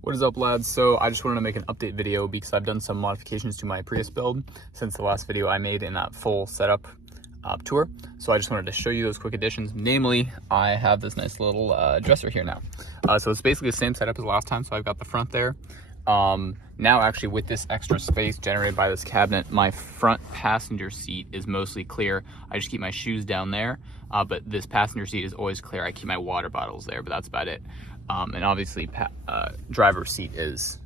What is up, lads? So I just wanted to make an update video because I've done some modifications to my Prius build since the last video I made in that full setup tour. So I just wanted to show you those quick additions. Namely, I have this nice little dresser here now. So it's basically the same setup as last time. So I've got the front there. Now actually with this extra space generated by this cabinet, my front passenger seat is mostly clear. I just keep my shoes down there, but this passenger seat is always clear. I keep my water bottles there, but that's about it. And obviously driver's seat is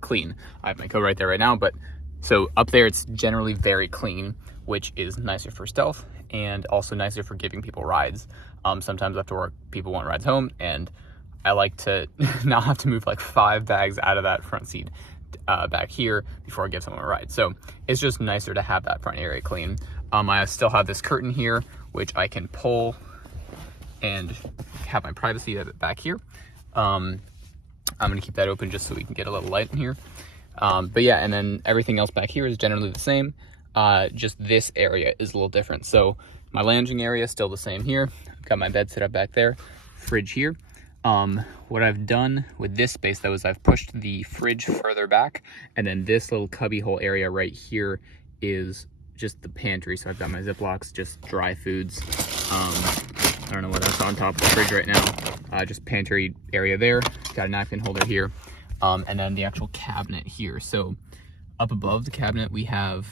clean. I have my coat right there right now, but so up there it's generally very clean, which is nicer for stealth and also nicer for giving people rides. Sometimes after work, people want rides home, and I like to not have to move like 5 bags out of that front seat back here before I give someone a ride. So it's just nicer to have that front area clean. I still have this curtain here, which I can pull and have my privacy back here. I'm gonna keep that open just so we can get a little light in here. But yeah, and then everything else back here is generally the same. Just this area is a little different. So my lounging area is still the same here. I've got my bed set up back there, fridge here. What I've done with this space though is I've pushed the fridge further back, and then this little cubby hole area right here is just the pantry. So I've got my Ziplocs, just dry foods. I don't know what else on top of the fridge right now. Just pantry area there. Got a napkin holder here. And then the actual cabinet here. So up above the cabinet, we have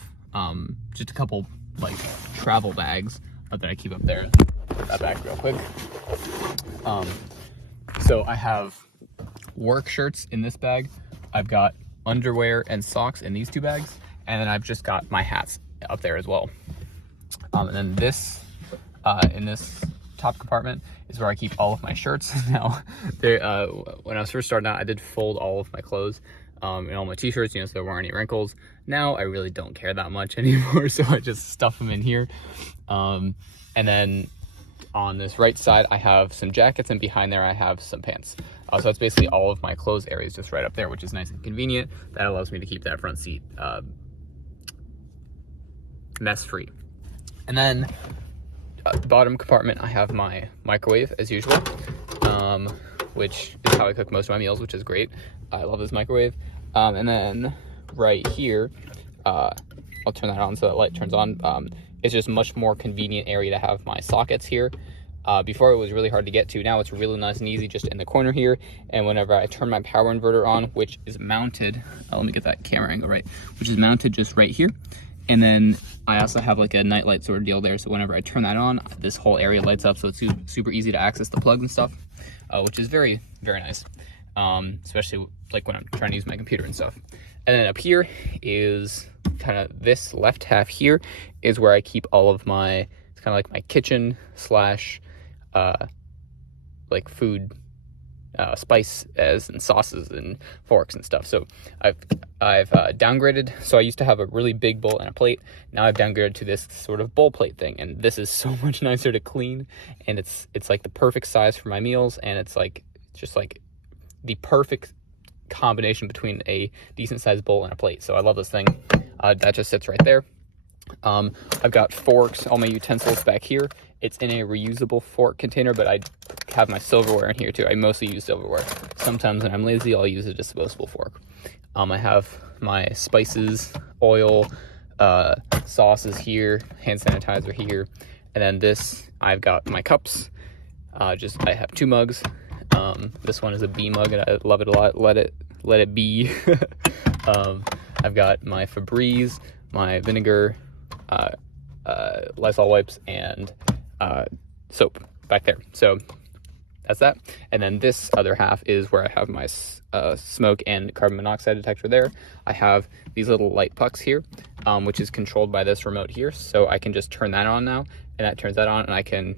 just a couple like travel bags that I keep up there. Put that back real quick. So I have work shirts in this bag. I've got underwear and socks in these 2 bags. And then I've just got my hats up there as well. And then this, in this top compartment is where I keep all of my shirts. Now, when I was first starting out, I did fold all of my clothes and all my t-shirts, so there weren't any wrinkles. Now I really don't care that much anymore, so I just stuff them in here. And then on this right side, I have some jackets, and behind there I have some pants. So that's basically all of my clothes areas just right up there, which is nice and convenient. That allows me to keep that front seat mess-free. And then bottom compartment, I have my microwave as usual, which is how I cook most of my meals, which is great. I love this microwave. And then right here, I'll turn that on so that light turns on. It's just much more convenient area to have my sockets here. Before it was really hard to get to. Now it's really nice and easy just in the corner here. And whenever I turn my power inverter on, which is mounted, let me get that camera angle right, which is mounted just right here. And then I also have like a nightlight sort of deal there. So whenever I turn that on, this whole area lights up. So it's super easy to access the plugs and stuff, which is very, very nice. Especially like when I'm trying to use my computer and stuff. And then up here is kind of this left half here is where I keep all of my, it's kind of like my kitchen slash like food spices and sauces and forks and stuff. So I've downgraded. So I used to have a really big bowl and a plate. Now I've downgraded to this sort of bowl plate thing, and this is so much nicer to clean, and it's like the perfect size for my meals, and it's just like the perfect combination between a decent sized bowl and a plate. So I love this thing. That just sits right there. I've got forks, all my utensils back here. It's in a reusable fork container, but I have my silverware in here too. I mostly use silverware. Sometimes when I'm lazy, I'll use a disposable fork. I have my spices, oil, sauces here, hand sanitizer here. And then this, I've got my cups. I have 2 mugs. This one is a B mug, and I love it a lot. Let it be. I've got my Febreze, my vinegar, Lysol wipes, and soap back there. So that's that. And then this other half is where I have my smoke and carbon monoxide detector there. I have these little light pucks here, which is controlled by this remote here. So I can just turn that on now, and that turns that on, and I can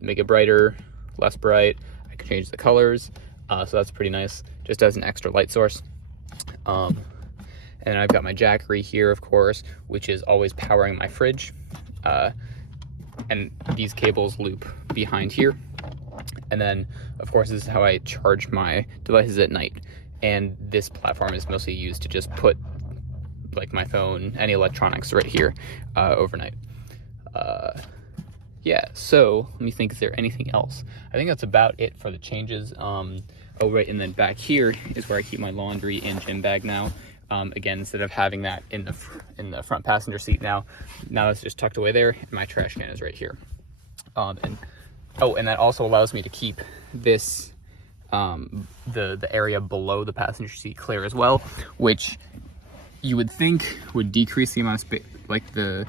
make it brighter, less bright. I can change the colors. So that's pretty nice, just as an extra light source. And I've got my Jackery here, of course, which is always powering my fridge. And these cables loop behind here. And then, of course, this is how I charge my devices at night. And this platform is mostly used to just put like my phone, any electronics right here overnight. Yeah, so let me think, is there anything else? I think that's about it for the changes. Oh, right, and then back here is where I keep my laundry and gym bag now. Again, instead of having that in the front passenger seat now it's just tucked away there, and my trash can is right here. And that also allows me to keep this the area below the passenger seat clear as well, which you would think would decrease the amount of space, like the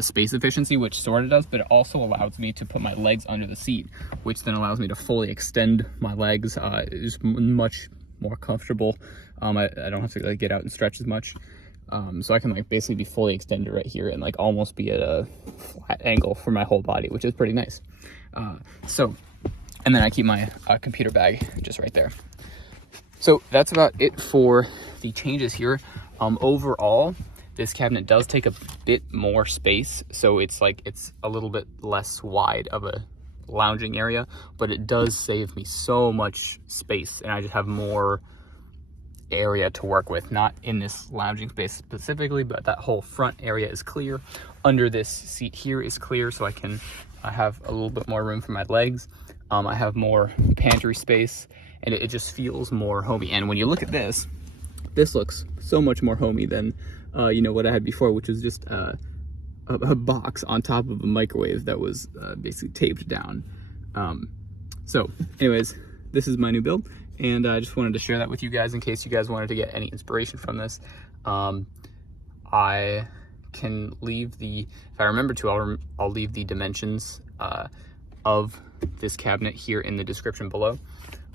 space efficiency, which sort of does, but it also allows me to put my legs under the seat, which then allows me to fully extend my legs. It's much more comfortable. I don't have to like get out and stretch as much. So I can like basically be fully extended right here and like almost be at a flat angle for my whole body, which is pretty nice. And then I keep my computer bag just right there. So that's about it for the changes here. Overall, this cabinet does take a bit more space, so it's a little bit less wide of a lounging area, but it does save me so much space, and I just have more area to work with. Not in this lounging space specifically, but that whole front area is clear. Under this seat here is clear, so I have a little bit more room for my legs. I have more pantry space, and it just feels more homey. And when you look at this looks so much more homey than what I had before, which was just a box on top of a microwave that was basically taped down. So anyways, this is my new build, and I just wanted to share that with you guys in case you guys wanted to get any inspiration from this. I can leave if I remember to, I'll leave the dimensions of this cabinet here in the description below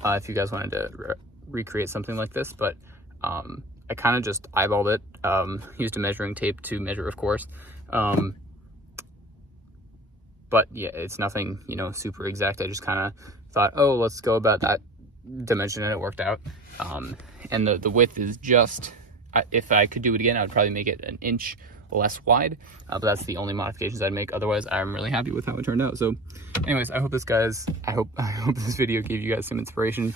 if you guys wanted to recreate something like this. But I kind of just eyeballed it, used a measuring tape to measure, of course. But yeah, it's nothing, super exact. I just kind of thought, oh, let's go about that dimension, and it worked out. And the width is just, if I could do it again, I would probably make it an inch less wide, but that's the only modifications I'd make. Otherwise, I'm really happy with how it turned out. So anyways, I hope this video gave you guys some inspiration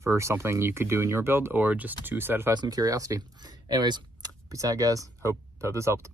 for something you could do in your build, or just to satisfy some curiosity. Anyways, peace out, guys. Hope this helped.